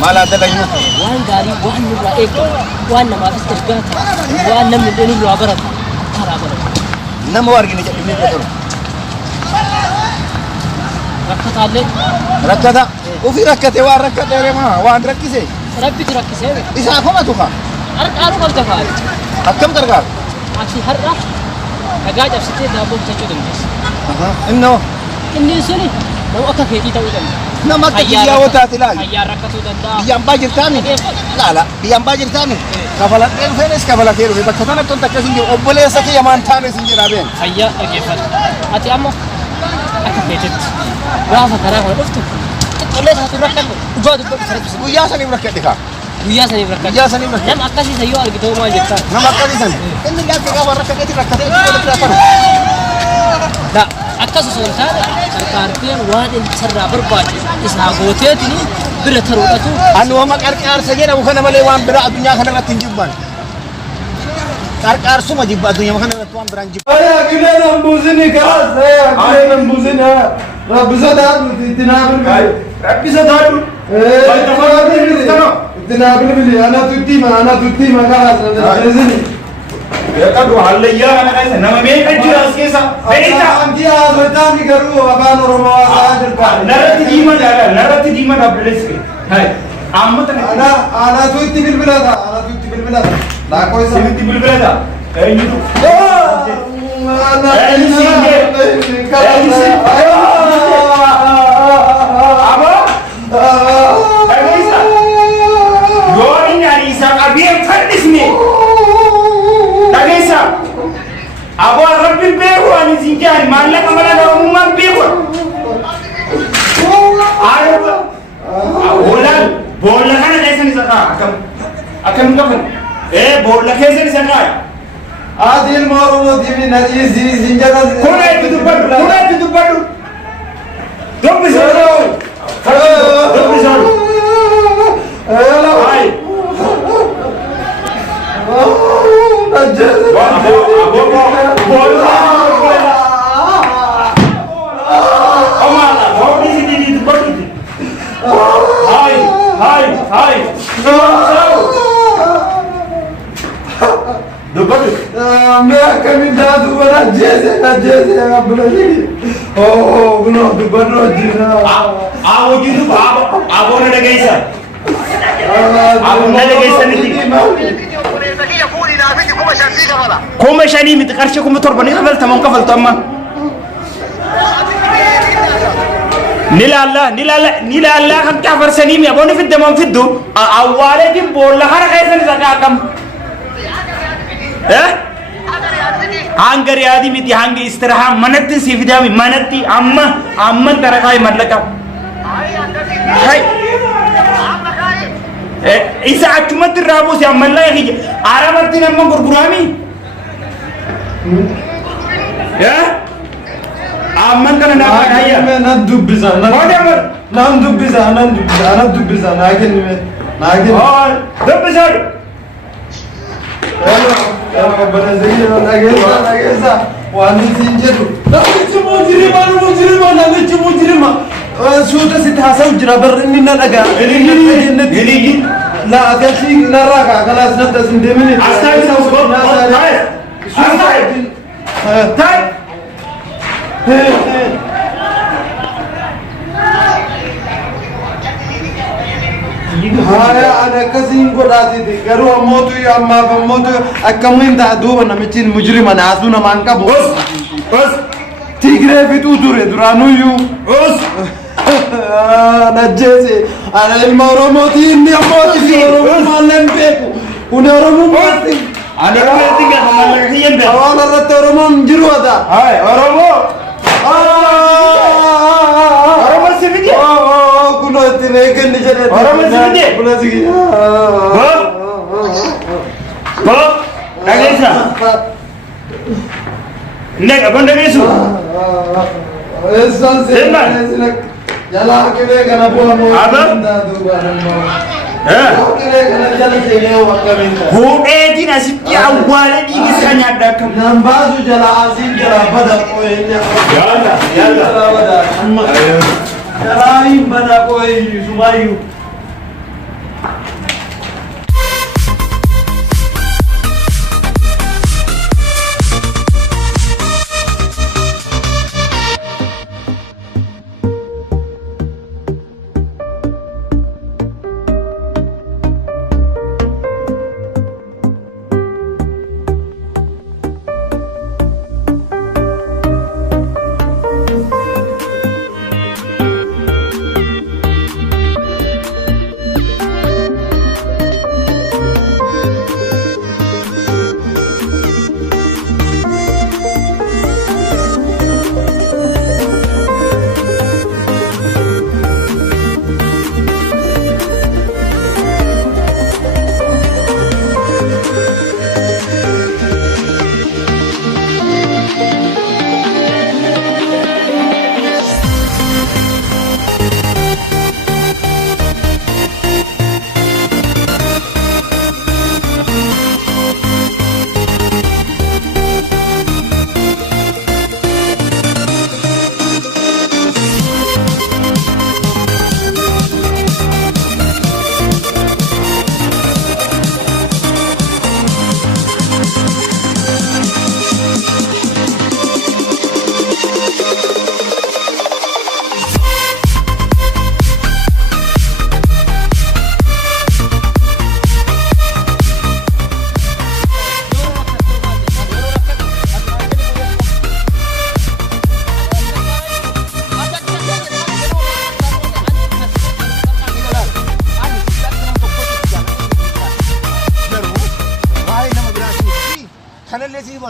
maal adda layyuu waan gaarii waan nurraa eegamu waan namaafis gargaarta waan namni illee nurraa baratu karaa baratu nama argine jedhamee beekamu rakkataallee rakkata ofii rakkate waan rakkate reema waan rakkise rabbitu rakkisee isaa komatu ka harqaaruu qabda faale akkam gargaaru ati har'a dhagaa cabsitee daabboo bitachuu dandeessa innoo inni suni nama akka fedhii ta'uu danda'a nama akka biyyaa wataati laal ayyaa rakkatuu danda'a biyyaan baa jirtaami laala biyyaan baa jirtaami kafaladhee dhufeenis kafalatee dhufe bakka tanatti wanta akkas hin jiru obboleessa kiyya maan taanes hin jedhaa been ayyaa dhageeffadha ati amma akka feetetti gaafa karaa kana dhuftu qixxillee isaatu rakkadhu dhugaa dubbadhu sarabbisu guyyaa saniif rakkadhe kaa guyyaa saniif rakkadhu nama akkasiisa yoo argite maal jettaa nama akkasiisan inni gaafa gaafa rakkateeti rakkatee walitti rakkatu da akkas osoo hin taane qarqaarteen waan isarraa barbaadu isaa gooteetini bira taruudhatu ani wama qarqaarsa jedhamu kana malee waan bira addunyaa kana irratti hin jibban qarqaarsuma jibba addunyaa kana irratti waan biraan jibba ay akileen ambuzini kaas ay akileen ambuzini rabbi sodaatu itinaabir rabbi sodaatu itinaabir bili ana tutti ma kaas nazini يقدر عليا أنا كذا نما مين كجير أسكيسا بيتا أنتي أزوجتني كرو أبان روما أجر كار نرت ديما جالا نرت ديما دبلسك هاي أمتنا أنا تويتي بالبلاد أنا تويتي بالبلاد لا كويس تويتي بالبلاد أي نيتو أنا أبا أجلسا يورين أريسا أبيم فردسني Tageessa aboo rabbi beeku ani sinjaani maallaqa mala namummaan beeku aayota awoolaan boolla kana keessan isa kaa akkam qafan boolla keessan isa kaa Adil Marumo TV Naji Sinjara kuna itti dubbadhu dubbisoodhu ay كوما شاني متقرش كوما تربني قبل تمام قبل تمام نلا الله هم كافر سنيم يا بوني في الدمام في الدو أولي دي بولا خارج إيسان زكاكم هانغري هذه متي هانغ استراحة منتي سيفيدامي منتي أما تركاي مدلكا هاي إذا أكملت الرابوس يا ملا يجي عربتي نما غرغرامي يا أمن كنا نعمل هيا ندبزا ندبزا لكن دبزا يا ربنا زينا نجيزا واني سنجرو مجرما شو تسيتحاسب جرا بر إننا نجا لا أكشي نراك خلاص نبدأ سندمني أستاذ سوسو تاي هاي أنا كزين قراتي دي قالوا موتو يا أما بموتو أكملين تعدوا ونمتين مجرما ناسونا مانكا بس تيجري في تودوري درانو يو بس نجسي أنا المورموتي إني أموتي في أورومو مالن بيكو وني أورومو موتي أنا رأيتك يا مالك هيندا أنا رأيت أورومو مجرو هذا هاي أورومو سيفيدي كنا تنيكن نجري أورومو سيفيدي كنا سيجي Nagisa. Nek abang nagisu. Esan Sema. Jala kene kana buah mo. Apa? Kene kana jala kene wakaminda. Hudedi nasibki awwala di misalnya ada kamu. Nambazu jala azim jala bada koyenya. Yalla. Jala bada. Karain bana koy Sumayu.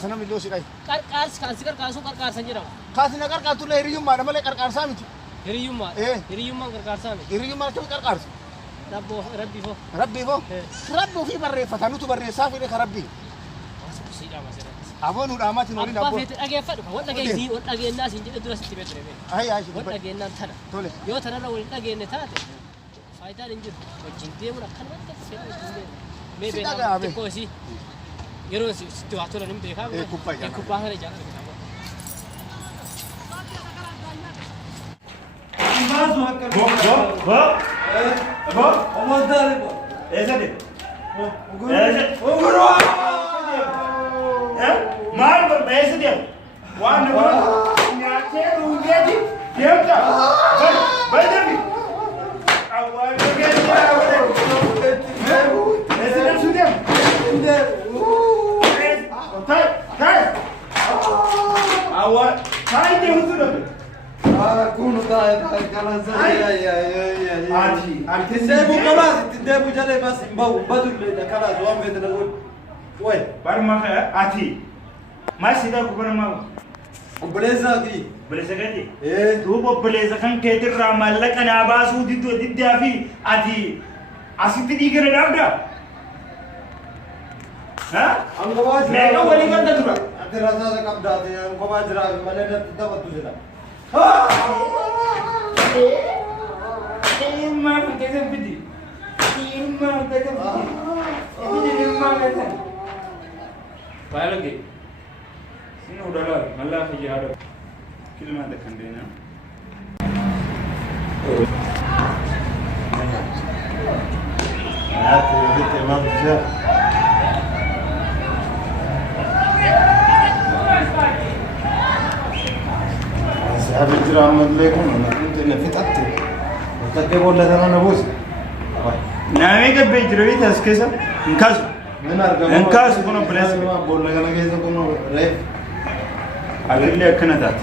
sana miloo sidai qarqaar san jedhama kaasina qarqaartu la hiriyummaadha malee qarqaarsaa miti hiriyummaan qarqaarsaa miti hiriyummaan akkami qarqaarsu rabbiifoo rabbi ofii barreeffata nutu barreessaa fedhe ka rabbii aboo nu dhaamaatiin waliin abbaa feete dhageeffadhu kan wal dhageessii wal dhageenyaa siin jedhe dura sitti beekne wal dhageennaan tana yoo tanarra waliin dhageenne taate faayidaan hin jiru wajjin deemuun akkanumatti fedha wajjin deemu mee beekaa xiqqoo isii yeroo sitti waa tolan hin beekaa kubbaa kana ijaarame Mal berbeza dia. Wanda nyate rungedi dia tak. Betul ni. Awal rungedi dia. Betul sudah. Tai. Awal tai dia sudah. Kunu tai kalan saya ya. Anti sebu kalas tidak bujale bas bau batul le kalas wam betul le. Woi, baru makan ati. Masih dah kubur mau. Beleza ki. Beleza kan? Tu bo beleza kan ketir ramal la kan abasu ditu didya fi ati. Asit di kira ada. Ha? Angko wajib. Mereka wali kan tak tu. Ati rasa sekap dah tu. Angko wajib. Mana dah tidak betul je lah. Ilmu kita bidi. Ilmu kita bidi. Ini ilmu kita. Baik lagi. Ini udah lah, malah kerja ada. Kita mana dekat dia? Ya, tu memang dia. Saya berjalan melekun, nanti nafit ati. Tapi boleh tangan nabus. Nama ke berjalan itu sekitar, engkau kono belas. Boleh kan lagi itu kono ref. Akhirnya kena dat.